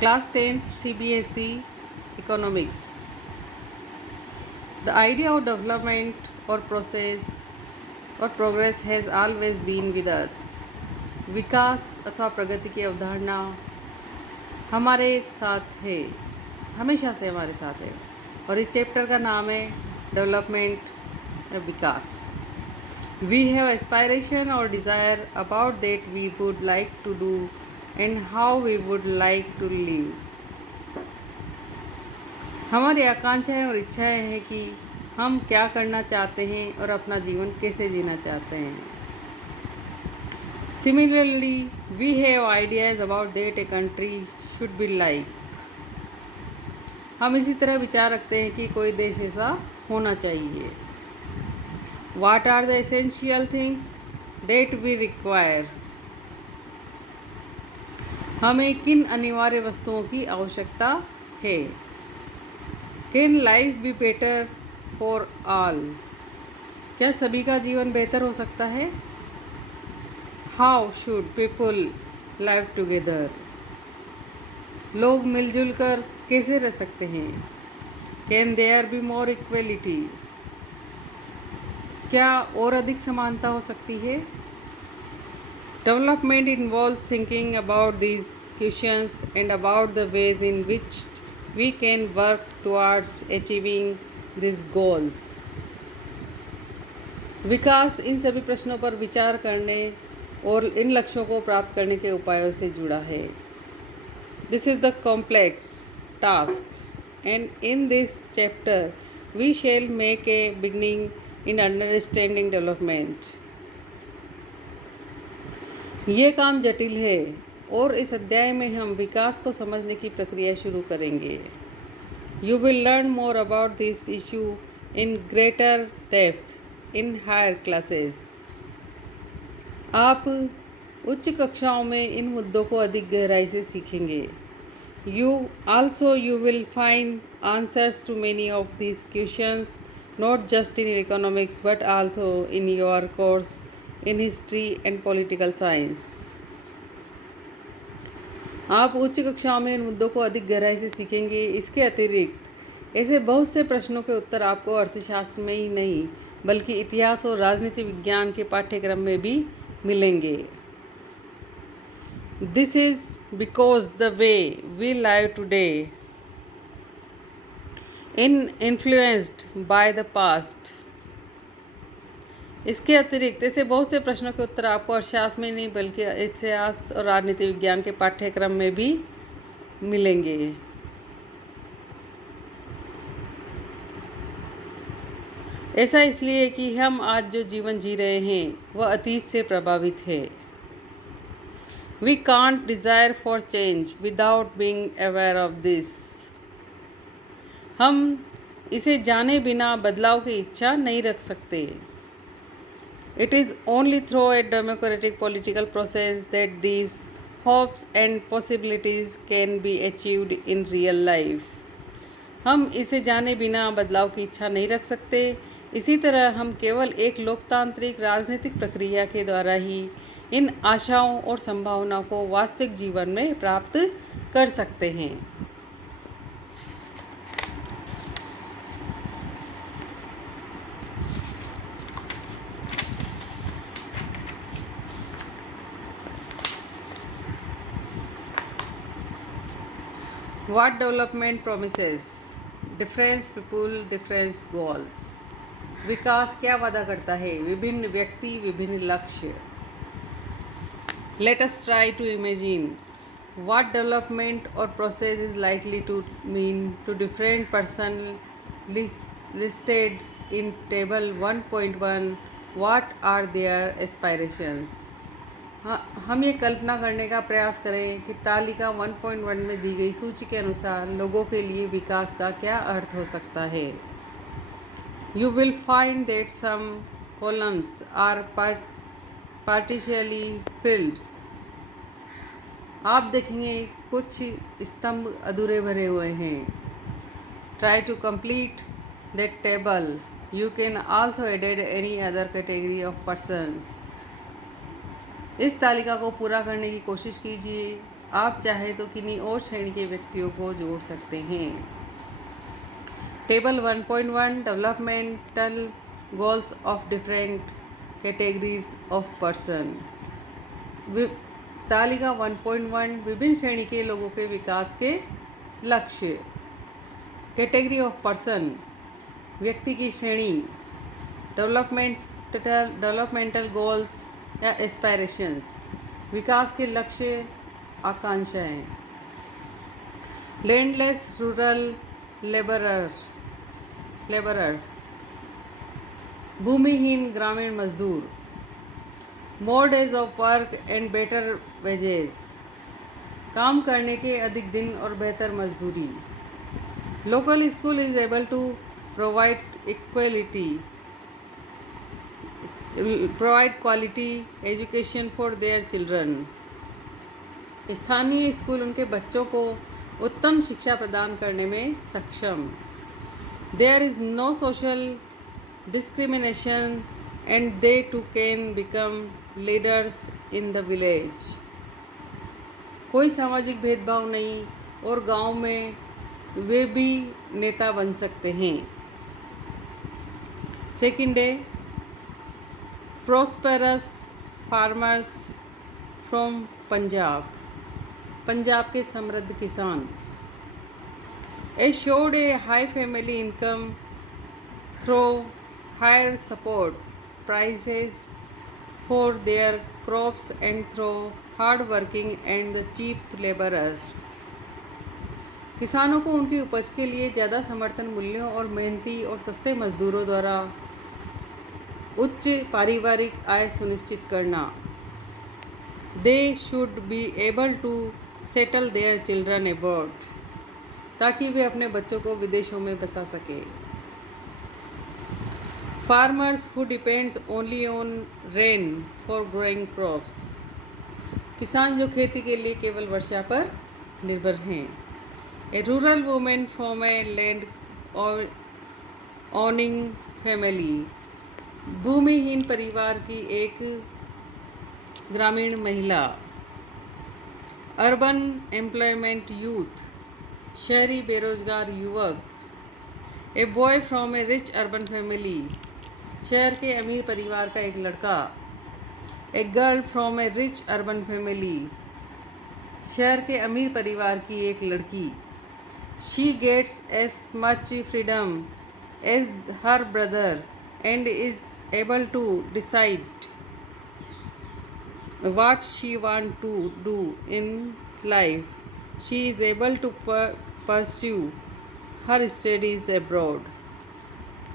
Class 10th CBSE Economics. The idea of development or process or progress has always been with us. विकास अथवा प्रगति की अवधारणा हमारे साथ है, हमेशा से हमारे साथ है और इस चैप्टर का नाम है development Vikas. We have aspiration or desire about that we would like to do and how we would like to live. हमारी आकांक्षाएं और इच्छाएं हैं कि हम क्या करना चाहते हैं और अपना जीवन कैसे जीना चाहते हैं. Similarly, we have ideas about that a country should be like. हम इसी तरह विचार रखते हैं कि कोई देश ऐसा होना चाहिए. What are the essential things that we require? हमें किन अनिवार्य वस्तुओं की आवश्यकता है. Can life be better for all? क्या सभी का जीवन बेहतर हो सकता है. How should people live together? लोग मिलजुल कर कैसे रह सकते हैं. Can there be more equality? क्या और अधिक समानता हो सकती है. Development involves thinking about these questions and about the ways in which we can work towards achieving these goals. विकास इन सभी प्रश्नों पर विचार करने और इन लक्ष्यों को प्राप्त करने के उपायों से जुड़ा है. This is the complex task, and in this chapter we shall make a beginning in understanding development. ये काम जटिल है और इस अध्याय में हम विकास को समझने की प्रक्रिया शुरू करेंगे. You will learn more about this issue in greater depth in higher classes. आप उच्च कक्षाओं में इन मुद्दों को अधिक गहराई से सीखेंगे. You will find answers to many of these questions not just in economics but also in your course in history and political science. आप उच्च कक्षाओं में इन मुद्दों को अधिक गहराई से सीखेंगे. इसके अतिरिक्त ऐसे बहुत से प्रश्नों के उत्तर आपको अर्थशास्त्र में ही नहीं बल्कि इतिहास और राजनीति विज्ञान के पाठ्यक्रम में भी मिलेंगे. This is because the way we live today influenced by the past. इसके अतिरिक्त ऐसे बहुत से प्रश्नों के उत्तर आपको अर्थशास्त्र में नहीं बल्कि इतिहास और राजनीति विज्ञान के पाठ्यक्रम में भी मिलेंगे. ऐसा इसलिए कि हम आज जो जीवन जी रहे हैं वह अतीत से प्रभावित है. We can't desire for change without being aware of this. हम इसे जाने बिना बदलाव की इच्छा नहीं रख सकते. It is only through a democratic political process that these hopes and possibilities can be achieved in real life. हम इसे जाने बिना बदलाव की इच्छा नहीं रख सकते. इसी तरह हम केवल एक लोकतांत्रिक राजनीतिक प्रक्रिया के द्वारा ही इन आशाओं और संभावनाओं को वास्तविक जीवन में प्राप्त कर सकते हैं. What development promises? Different people, different goals. विकास क्या वादा करता है. विभिन्न व्यक्ति, विभिन्न लक्ष्य. Let us try to imagine what development or process is likely to mean to different persons listed in table 1.1. What are their aspirations? हम ये कल्पना करने का प्रयास करें कि तालिका 1.1 में दी गई सूची के अनुसार लोगों के लिए विकास का क्या अर्थ हो सकता है. You will find that some columns are partially filled. आप देखेंगे कुछ स्तंभ अधूरे भरे हुए हैं. Try to complete that table. You can also add any other category of persons. इस तालिका को पूरा करने की कोशिश कीजिए. आप चाहे तो किन्हीं और श्रेणी के व्यक्तियों को जोड़ सकते हैं। Table 1.1 developmental goals of different categories of person. तालिका 1.1 विभिन्न श्रेणी के लोगों के विकास के लक्ष्य। कैटेगरी ऑफ पर्सन व्यक्ति की श्रेणी। डेवलपमेंटल गोल्स या एस्पायरेशंस विकास के लक्ष्य आकांक्षाएं। लैंडलेस रूरल लेबरर्स भूमिहीन ग्रामीण मजदूर। More days of work and better wages काम करने के अधिक दिन और बेहतर मजदूरी। Local school is able to provide quality education for their children. स्थानीय स्कूल उनके बच्चों को उत्तम शिक्षा प्रदान करने में सक्षम। There is no social discrimination and they too can become leaders in the village. कोई सामाजिक भेदभाव नहीं और गांव में वे भी नेता बन सकते हैं। सेकंड है प्रॉस्पेरस फार्मर्स फ्रॉम पंजाब के समृद्ध किसान। showed a high family income through higher support prices for their crops and through hard working and the cheap laborers। किसानों को उनकी उपज के लिए ज़्यादा समर्थन मूल्यों और मेहनती और सस्ते मजदूरों द्वारा उच्च पारिवारिक आय सुनिश्चित करना। They should be able to settle their children abroad ताकि वे अपने बच्चों को विदेशों में बसा सके। Farmers who depends only on rain for growing crops किसान जो खेती के लिए केवल वर्षा पर निर्भर हैं। A rural women from a land owning family भूमिहीन परिवार की एक ग्रामीण महिला। अर्बन एम्प्लॉयमेंट यूथ शहरी बेरोजगार युवक। A boy from a rich urban family शहर के अमीर परिवार का एक लड़का। A girl from a rich urban family शहर के अमीर परिवार की एक लड़की। She gets as much freedom as her brother and is able to decide what she want to do in life. She is able to pursue her studies abroad.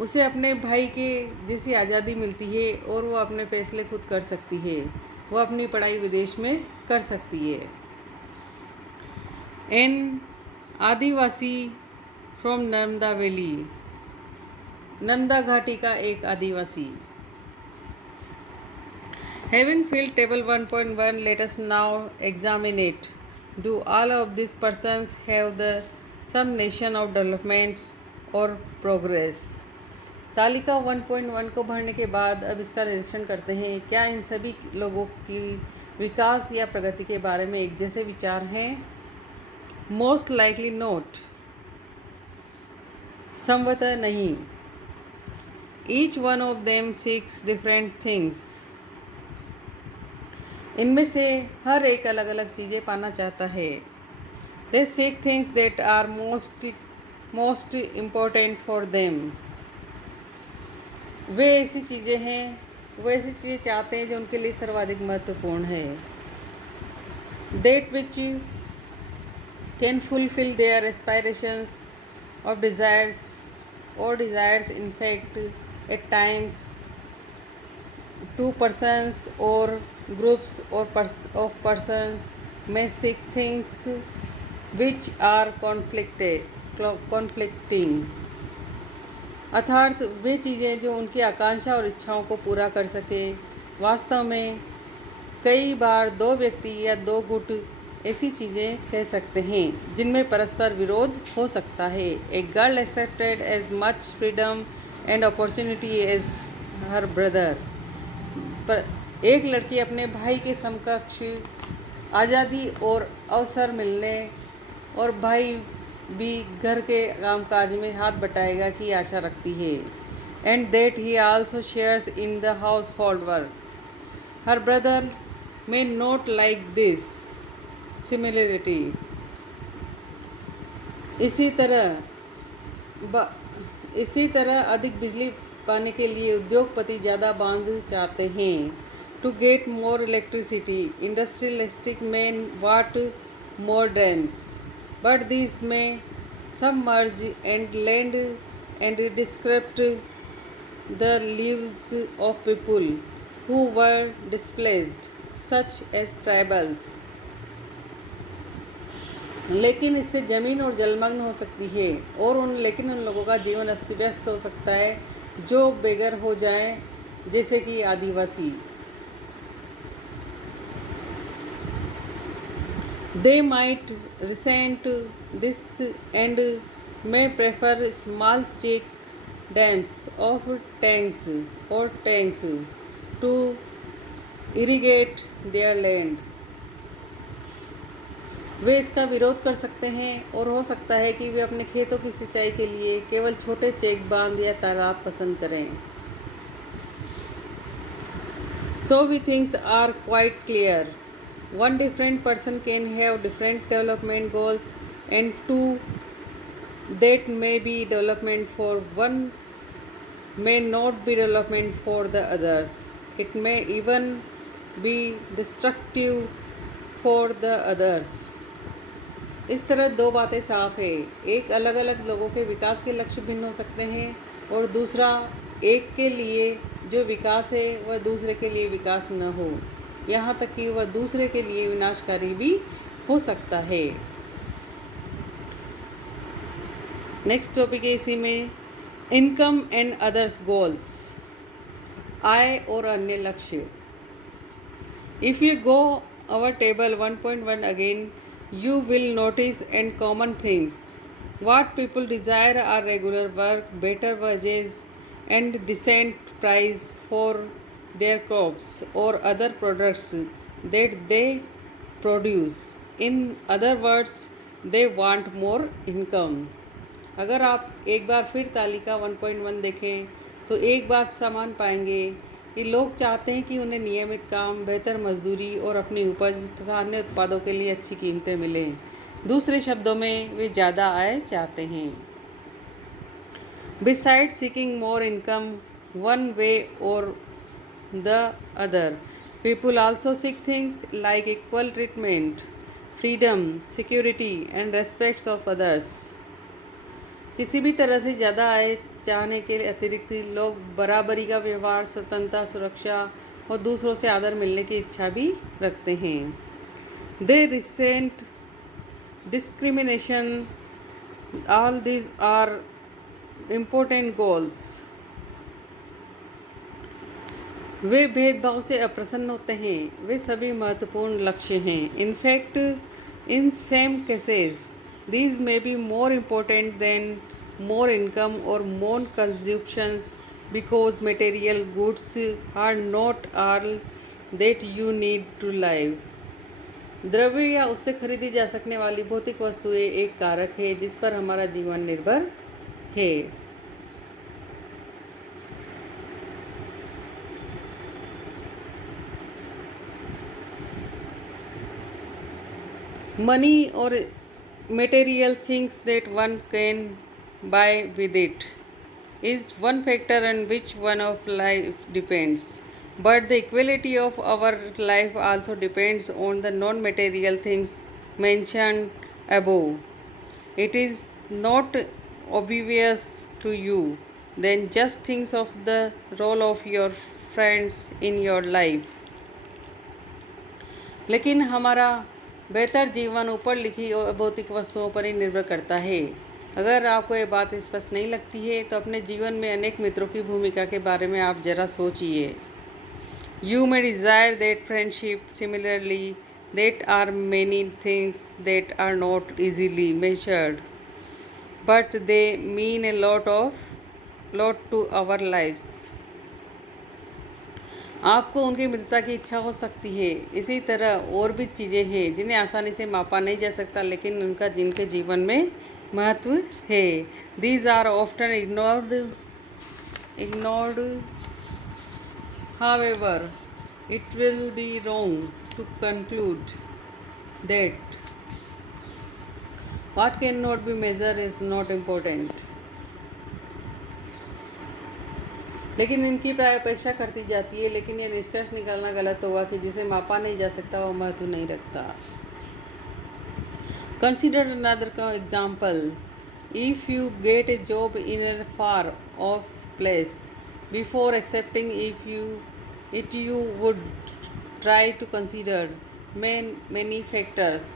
उसे अपने भाई के जैसी आज़ादी मिलती है और वो अपने फैसले खुद कर सकती है। वो अपनी पढ़ाई विदेश में कर सकती है। An adivasi from Narmada valley Narmada घाटी का एक आदिवासी। Having filled table 1.1, let us now examine it. Do all of these persons have the some nation of developments or progress? तालिका 1.1 को भरने के बाद अब इसका निरीक्षण करते हैं। क्या इन सभी लोगों की विकास या प्रगति के बारे में एक जैसे विचार हैं? मोस्ट लाइकली नोट संभवतः नहीं। Each one of them seeks different things इनमें से हर एक अलग अलग चीज़ें पाना चाहता है। They seek things that are most important for them वे ऐसी चीज़ें हैं वो ऐसी चीज़ें चाहते हैं जो उनके लिए सर्वाधिक महत्वपूर्ण है। That which can fulfil their aspirations और desires in fact at times two persons or groups of persons may seek things which are conflicting अर्थात वे चीज़ें जो उनकी आकांक्षा और इच्छाओं को पूरा कर सके। वास्तव में कई बार दो व्यक्ति या दो गुट ऐसी चीज़ें कह सकते हैं जिनमें परस्पर विरोध हो सकता है। A girl accepted as much freedom and opportunity as her brother पर एक लड़की अपने भाई के समकक्ष आज़ादी और अवसर मिलने और भाई भी घर के कामकाज में हाथ बटाएगा की आशा रखती है। And that he also shares in the house hold work. Her brother may not like this similarity. इसी तरह इसी तरह अधिक बिजली पाने के लिए उद्योगपति ज़्यादा बांध चाहते हैं। To get more electricity industrialistic man what more drains but this में submerge and land and disrupt the lives of people who were displaced such as tribals। लेकिन इससे ज़मीन और जलमग्न हो सकती है और लेकिन उन लोगों का जीवन अस्त व्यस्त हो सकता है जो बेघर हो जाएं, जैसे कि आदिवासी। They might resent this and may prefer small check dams of tanks to irrigate their land. वे इसका विरोध कर सकते हैं और हो सकता है कि वे अपने खेतों की सिंचाई के लिए केवल छोटे चेक बांध या तालाब पसंद करें। So we things are quite clear. One different person can have different development goals, and two that may be development for one may not be development for the others. It may even be destructive for the others. इस तरह दो बातें साफ है। एक अलग अलग लोगों के विकास के लक्ष्य भिन्न हो सकते हैं और दूसरा एक के लिए जो विकास है वह दूसरे के लिए विकास न हो, यहाँ तक कि वह दूसरे के लिए विनाशकारी भी हो सकता है। नेक्स्ट टॉपिक है इसी में इनकम एंड अदर्स गोल्स, आय और अन्य लक्ष्य। If you go our table 1.1 again you will notice and common things. What people desire are regular work, better wages, and decent price for their crops or other products that they produce. In other words, they want more income. अगर आप एक बार फिर तालिका 1.1 देखें तो एक बात समान पाएंगे कि लोग चाहते हैं कि उन्हें नियमित काम, बेहतर मजदूरी और अपनी उपज तथा अन्य उत्पादों के लिए अच्छी कीमतें मिलें। दूसरे शब्दों में वे ज़्यादा आय चाहते हैं। Beside seeking more income one way or the other, people also seek things like equal treatment, freedom, security and respects of others. किसी भी तरह से ज़्यादा आय चाहने के अतिरिक्त लोग बराबरी का व्यवहार, स्वतंत्रता, सुरक्षा और दूसरों से आदर मिलने की इच्छा भी रखते हैं। They resent discrimination, all these are important goals. वे भेदभाव से अप्रसन्न होते हैं, वे सभी महत्वपूर्ण लक्ष्य हैं। In fact in same cases these may be more important than more income or more consumptions because material goods are not all that you need to live। द्रव्य या उससे खरीदी जा सकने वाली भौतिक वस्तुएं एक कारक है जिस पर हमारा जीवन निर्भर है। मनी और material things that one can buy with it is one factor on which one of life depends, but the equality of our life also depends on the non-material things mentioned above. It is not obvious to you, then just think of the role of your friends in your life। लेकिन हमारा बेहतर जीवन ऊपर लिखी और भौतिक वस्तुओं पर ही निर्भर करता है। अगर आपको ये बात स्पष्ट नहीं लगती है तो अपने जीवन में अनेक मित्रों की भूमिका के बारे में आप जरा सोचिए। You may desire that friendship, similarly that are many things that are not easily measured but they mean a lot to our lifes. आपको उनकी मित्रता की इच्छा हो सकती है। इसी तरह और भी चीज़ें हैं जिन्हें आसानी से मापा नहीं जा सकता, लेकिन उनका जिनके जीवन में महत्व है। These are often ignored. However, it will be wrong to conclude that what cannot be measured is not important. लेकिन इनकी प्राय अपेक्षा करती जाती है, लेकिन यह निष्कर्ष निकालना गलत होगा कि जिसे मापा नहीं जा सकता वो महत्व नहीं रखता। Consider another example. If you get a job in a far off place, before accepting it you would try to consider many factors.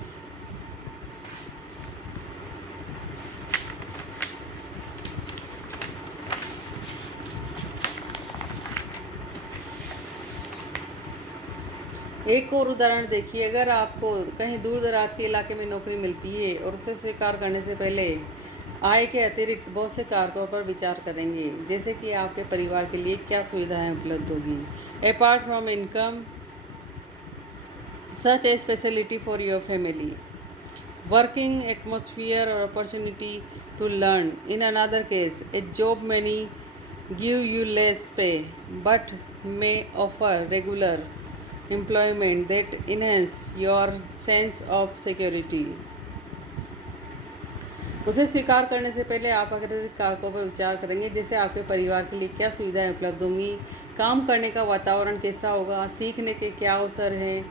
एक और उदाहरण देखिए। अगर आपको कहीं दूर दराज के इलाके में नौकरी मिलती है और उसे स्वीकार करने से पहले आय के अतिरिक्त बहुत से कारकों पर विचार करेंगे, जैसे कि आपके परिवार के लिए क्या सुविधाएं उपलब्ध होगी apart from income, such as facility for your family, working atmosphere और opportunity to learn. In another case, a job many give you less pay but may offer regular employment that enhance your sense of security. उसे स्वीकार करने से पहले आप अतिरिक्त कारकों पर विचार करेंगे, जैसे आपके परिवार के लिए क्या सुविधाएं उपलब्ध होंगी, काम करने का वातावरण कैसा होगा, सीखने के क्या अवसर हैं।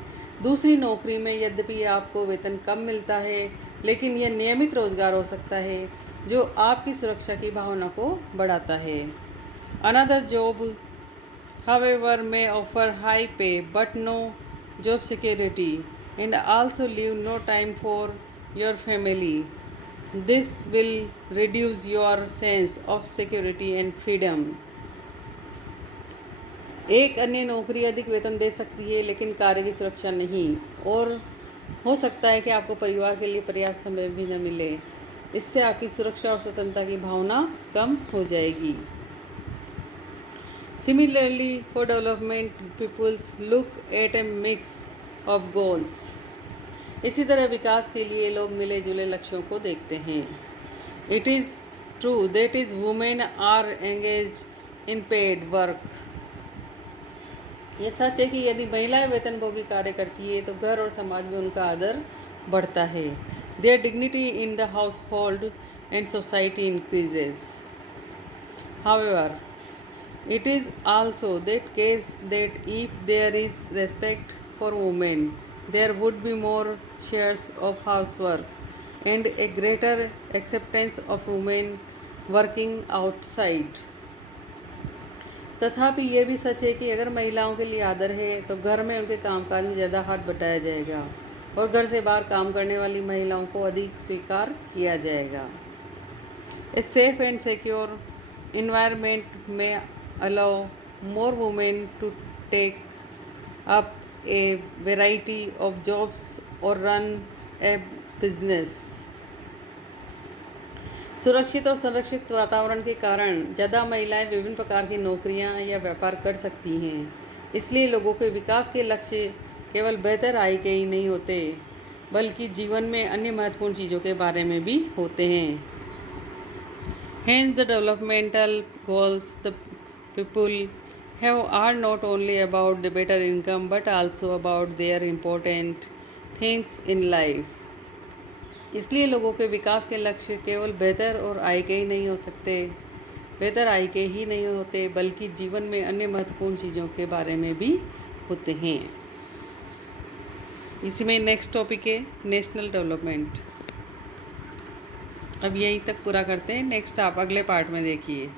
दूसरी नौकरी में यद्यपि आपको वेतन कम मिलता है, लेकिन यह नियमित रोजगार हो सकता है जो आपकी सुरक्षा की भावना को बढ़ाता है। Another job however may offer high pay but no job security and also leave no time for your family. This will reduce your sense of security and freedom. एक अन्य नौकरी अधिक वेतन दे सकती है लेकिन कार्य की सुरक्षा नहीं, और हो सकता है कि आपको परिवार के लिए पर्याप्त समय भी न मिले। इससे आपकी सुरक्षा और स्वतंत्रता की भावना कम हो जाएगी। Similarly, for development, people look at a mix of goals. इसी तरह विकास के लिए लोग मिले जुले लक्ष्यों को देखते हैं। It is true that is women are engaged in paid work. यह सच है कि यदि महिलाएं वेतनभोगी कार्य करती है तो घर और समाज में उनका आदर बढ़ता है। Their dignity in the household and society increases. However, it is also that case that if there is respect for women, there would be more shares of housework and a greater acceptance of women working outside. तथापि यह भी सच है कि अगर महिलाओं के लिए आदर है तो घर में उनके कामकाज में ज़्यादा हाथ बटाया जाएगा और घर से बाहर काम करने वाली महिलाओं को अधिक स्वीकार किया जाएगा। A safe and secure environment may allow more women to take up a variety of jobs or run a business. सुरक्षित और संरक्षित वातावरण के कारण ज़्यादा महिलाएं विभिन्न प्रकार की नौकरियां या व्यापार कर सकती हैं। इसलिए लोगों के विकास के लक्ष्य केवल बेहतर आय के ही नहीं होते, बल्कि जीवन में अन्य महत्वपूर्ण चीज़ों के बारे में भी होते हैं। Hence, the developmental goals the people have are not only about the better income but also about their important things in life. इसलिए लोगों के विकास के लक्ष्य केवल बेहतर और आय के ही नहीं हो सकते, बेहतर आय के ही नहीं होते, बल्कि जीवन में अन्य महत्वपूर्ण चीज़ों के बारे में भी होते हैं। इसी में नेक्स्ट टॉपिक है नेशनल डेवलपमेंट। अब यहीं तक पूरा करते हैं, नेक्स्ट आप अगले पार्ट में देखिए।